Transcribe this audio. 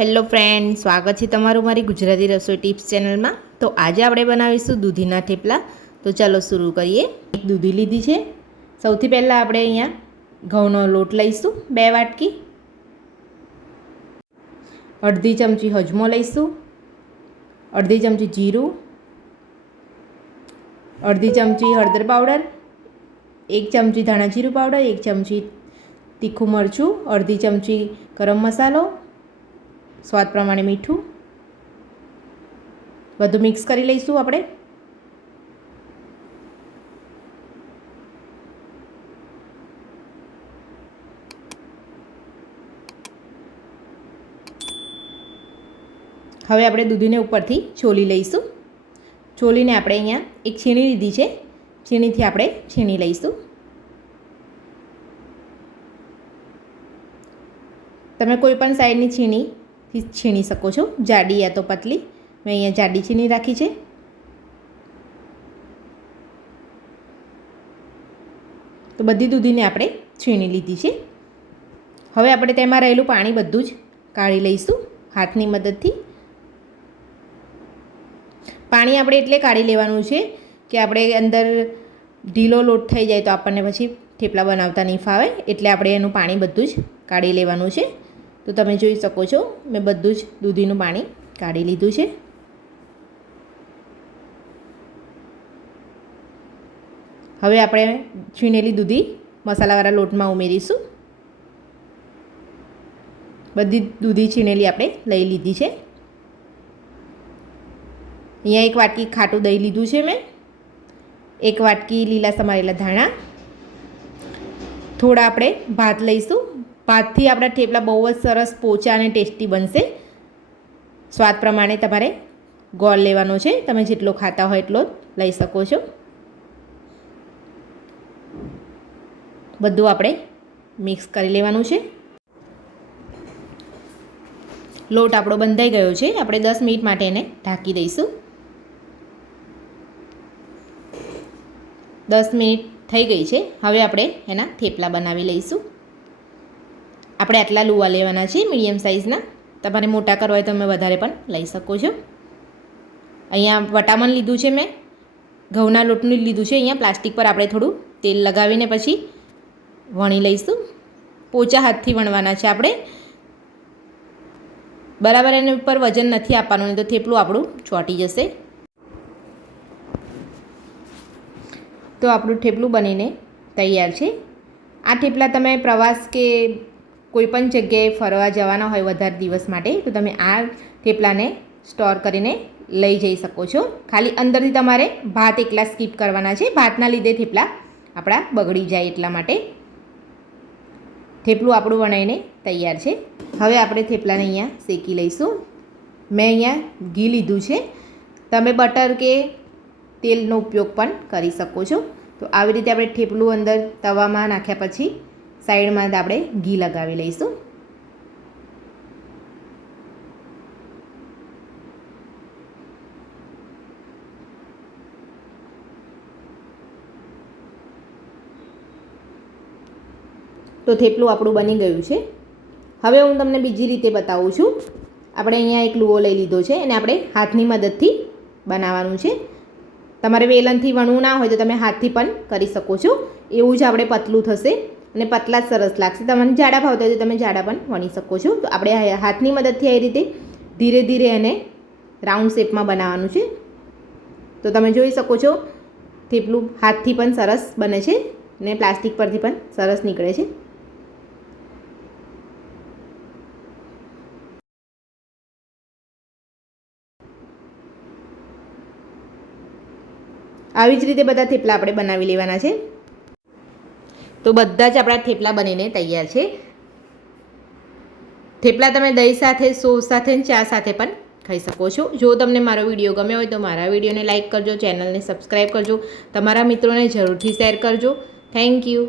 Hello friend, સ્વાગત છે તમારું મારી ગુજરાતી રસોઈ ટિપ્સ ચેનલમાં। તો આજે આપણે બનાવીશું દૂધીના થેપલા। તો ચાલો શરૂ કરીએ। એક દૂધી લીધી છે। સૌથી પહેલાં આપણે અહીંયા ઘઉંનો લોટ લઈશું 2 વાટકી, અડધી ચમચી હજમો લઈશું, અડધી ચમચી જીરું, અડધી ચમચી હળદર પાવડર, 1 ચમચી ધાણા જીરું પાવડર, 1 ચમચી તીખું મરચું, અડધી ચમચી ગરમ મસાલો, સ્વાદ પ્રમાણે મીઠું, બધું મિક્સ કરી લઈશું આપણે। હવે આપણે દૂધીને ઉપરથી છોલી લઈશું। છોલીને આપણે અહીંયા એક છીણી લીધી છે, છીણીથી આપણે છીણી લઈશું। તમે કોઈ પણ સાઈડની છીણીથી છીણી શકો છો, જાડી યા તો પતલી। મેં અહીંયા જાડી છીણી રાખી છે। તો બધી દૂધીને આપણે છીણી લીધી છે। હવે આપણે તેમાં રહેલું પાણી બધું જ કાઢી લઈશું હાથની મદદથી। પાણી આપણે એટલે કાઢી લેવાનું છે કે આપણે અંદર ઢીલો લોટ થઈ જાય તો આપણને પછી થેપલા બનાવતા નહીં ફાવે, એટલે આપણે એનું પાણી બધું જ કાઢી લેવાનું છે। તો તમે જોઈ શકો છો મેં બધું જ દૂધીનું પાણી કાઢી લીધું છે। હવે આપણે છીણેલી દૂધી મસાલાવાળા લોટમાં ઉમેરીશું। બધી દૂધી છીણેલી આપણે લઈ લીધી છે। અહીંયા 1 વાટકી ખાટું દહીં લીધું છે મેં, 1 વાટકી લીલા સમારેલા ધાણા, થોડા આપણે ભાત લઈશું। ભાતથી આપણા થેપલા બહુ જ સરસ પોચા અને ટેસ્ટી બનશે। સ્વાદ પ્રમાણે તમારે ગોળ લેવાનો છે, તમે જેટલો ખાતા હોય એટલો લઈ શકો છો। બધું આપણે મિક્સ કરી લેવાનું છે। લોટ આપણો બંધાઈ ગયો છે, આપણે 10 મિનિટ માટે એને ઢાંકી દઈશું। 10 મિનિટ થઈ ગઈ છે। હવે આપણે એના થેપલા બનાવી લઈશું। આપણે આટલા લુવા લેવાના છે, મીડિયમ સાઇઝના। તમારે મોટા કરવા હોય તો તમે વધારે પણ લઈ શકો છો। અહીંયા વટામણ લીધું છે મેં, ઘઉંના લોટનું લીધું છે। અહીંયા પ્લાસ્ટિક પર આપણે થોડું તેલ લગાવીને પછી વણી લઈશું। પોચા હાથથી વણવાના છે આપણે, બરાબર એની ઉપર વજન નથી આપવાનું, નહીં તો થેપલું આપણું ચોંટી જશે। તો આપણું થેપલું બનીને તૈયાર છે। આ થેપલા તમે પ્રવાસ કે કોઈ પણ જગ્યાએ ફરવા જવાના હોય વધારે દિવસ માટે તો તમે આ થેપલાને સ્ટોર કરીને લઈ જઈ શકો છો। ખાલી અંદરથી તમારે ભાત એકલા સ્કીપ કરવાના છે, ભાતના લીધે થેપલા આપણા બગડી જાય એટલા માટે। થેપલું આપણું બનાવીને તૈયાર છે। હવે આપણે થેપલાને અહીંયા શેકી લઈશું। મેં અહીંયા ઘી લીધું છે, તમે બટર કે તેલનો ઉપયોગ પણ કરી શકો છો। તો આવી રીતે આપણે થેપલું અંદર તવામાં નાખ્યા પછી સાઈડમાં આપણે ઘી લગાવી લઈશું। તો થેપલું આપણું બની ગયું છે। હવે હું તમને બીજી રીતે બતાવું છું। આપણે અહીંયા એક લુઓ લઈ લીધો છે, અને આપણે હાથની મદદથી બનાવવાનું છે। તમારે વેલણથી વણવું ના હોય તો તમે હાથથી પણ કરી શકો છો। એવું જ આપણે પતલું થશે અને પતલા જ સરસ લાગશે। તમને જાડા ભાવતા હોય તો તમે જાડા પણ વણી શકો છો। તો આપણે હાથની મદદથી આવી રીતે ધીરે ધીરે એને રાઉન્ડ શેપમાં બનાવવાનું છે। તો તમે જોઈ શકો છો થેપલું હાથથી પણ સરસ બને છે અને પ્લાસ્ટિક પરથી પણ સરસ નીકળે છે। આવી જ રીતે બધા થેપલા આપણે બનાવી લેવાના છે। તો બધા જ આપણા થેપલા બનીને તૈયાર છે। થેપલા તમે દહીં સાથે, સોસ સાથે, ચા સાથે પણ ખાઈ શકો છો। જો તમને મારો વિડીયો ગમ્યો હોય તો મારા વિડીયોને લાઇક કરજો, ચેનલને સબસ્ક્રાઈબ કરજો, તમારા મિત્રોને જરૂરથી શેર કરજો। Thank you.